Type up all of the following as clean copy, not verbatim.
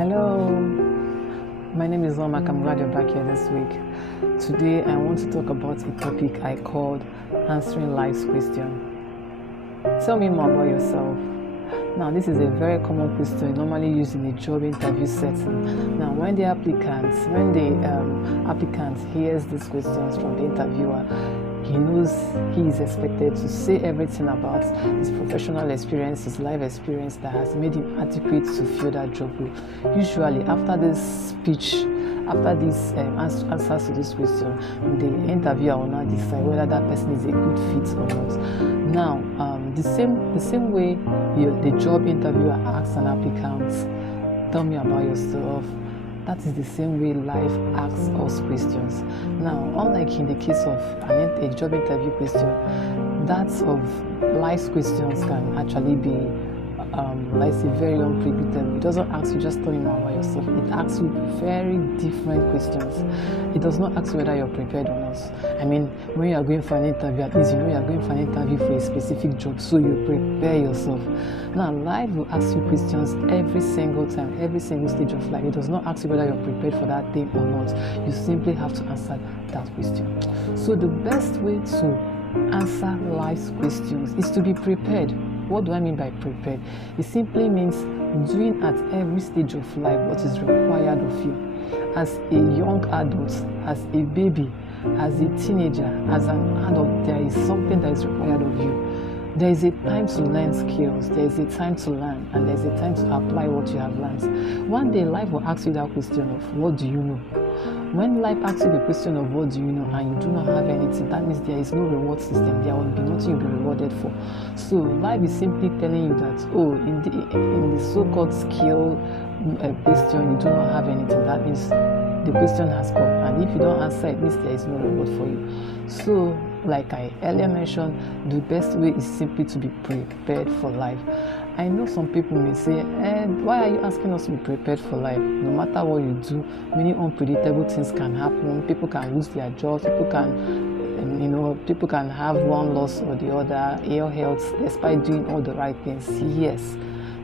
Hello, my name is Lomak. I'm glad you're back here this week. Today I want to talk about a topic I called answering life's question. Tell me more about yourself. Now, this is a very common question normally used in a job interview setting. Now, when the applicant hears these questions from the interviewer, he knows he is expected to say everything about his professional experience, his life experience that has made him adequate to fill that job role. Usually, after this speech, after these answers to this question, the interviewer will now decide whether that person is a good fit or not. Now, the same way the job interviewer asks an applicant, "Tell me about yourself," that is the same way life asks us questions. Now, unlike in the case of a job interview question, that of life's questions can actually be very unpredictable. It doesn't ask you just tell me more about yourself. It asks you very different questions. It does not ask whether you're prepared or not. I mean, when you are going for an interview, at least you know you are going for an interview for a specific job, so you prepare yourself. Now, life will ask you questions every single time, every single stage of life. It does not ask you whether you're prepared for that thing or not. You simply have to answer that question. So the best way to answer life's questions is to be prepared. What do I mean by prepared? It simply means doing at every stage of life what is required of you. As a young adult, as a baby, as a teenager, as an adult, there is something that is required of you. There is a time to learn skills, there is a time to learn, and there is a time to apply what you have learned. One day life will ask you that question of what do you know? When life asks you the question of what do you know and you do not have anything, that means there is no reward system. There will be nothing you'll be rewarded for. So life is simply telling you that, oh, in the so-called skill question, you do not have anything. That means the question has come, and if you don't answer, it means there is no reward for you. So, like I earlier mentioned, the best way is simply to be prepared for life. I know some people may say, why are you asking us to be prepared for life? No matter what you do, many unpredictable things can happen. People can lose their jobs. People can have one loss or the other, ill health, despite doing all the right things. Yes,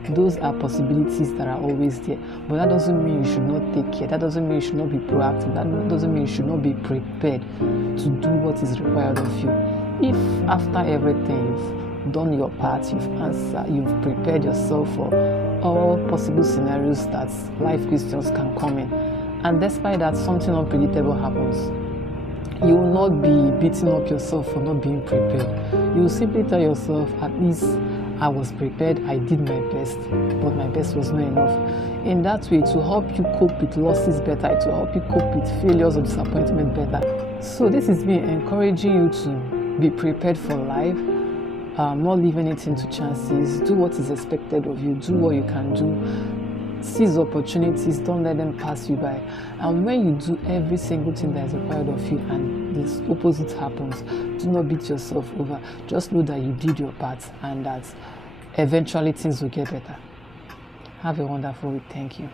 those are possibilities that are always there. But that doesn't mean you should not take care. That doesn't mean you should not be proactive. That doesn't mean you should not be prepared to do what is required of you. If after everything you've done your part, you've prepared yourself for all possible scenarios that life questions can come in, and despite that something unpredictable happens, you will not be beating up yourself for not being prepared. You will simply tell yourself, at least I was prepared, I did my best, but my best was not enough. In that way, to help you cope with losses better, to help you cope with failures or disappointment better. So this is me encouraging you to be prepared for life. Not leave anything to chances. Do what is expected of you. Do what you can do. Seize opportunities. Don't let them pass you by. And when you do every single thing that is required of you and this opposite happens, do not beat yourself over. Just know that you did your part and that eventually things will get better. Have a wonderful week. Thank you.